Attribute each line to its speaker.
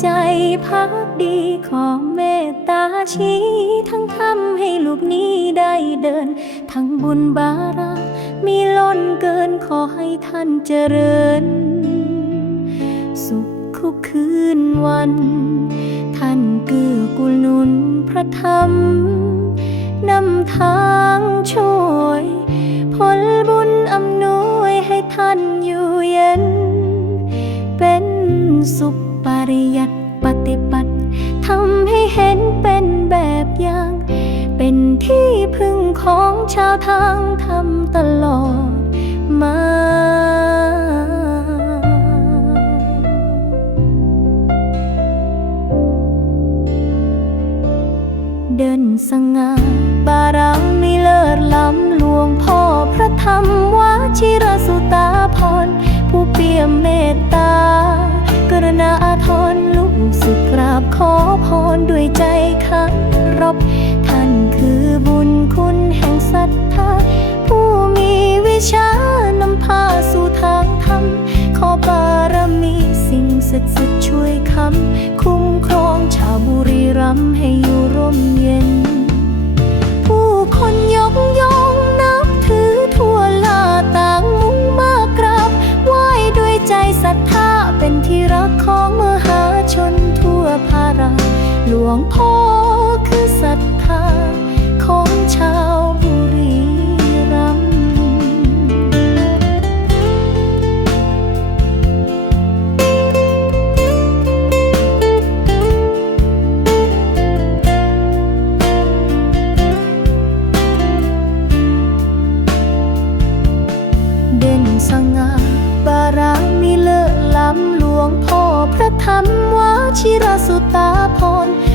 Speaker 1: ใจพักดีขอเมตตาชี้ ทั้งทำให้ลูกนี้ได้เดิน ทั้งบุญบารมีล้นเกินขอให้ท่านเจริญ สุขคุกคืนวัน ท่านกือกูลหนุนพระธรรมนำทางช่วย ผลบุญอำนวยให้ท่านอยู่เย็น เป็นสุข ปริยัติปฏิบัติทำให้เห็นเป็นแบบอย่าง เป็นที่พึ่งของชาวทางทำตลอดมาเดินสง่า อพรด้วยใจคับรบท่านคือบุญคุณแห่งศรัทธาผู้มีวิชานำพาสู่ทางธรรม ขอบารมีสิ่งศักดิ์สิทธิ์ช่วยคำคุ้มครองชาวบุรีรัมย์ให้อยู่ร่มเย็น ผู้คนยกย่องนับถือทั่วลาต่างมุ่งมากราบไหว้ด้วยใจศรัทธาเป็นที่รักของเมหาชนทั่วภารา หลวงพ่อคือศรัทธาของชาวบุรีรัมย์เด่นสง่าบารมีเลิศล้ำหลวงพ่อพระธรรมวชิรสุตา พร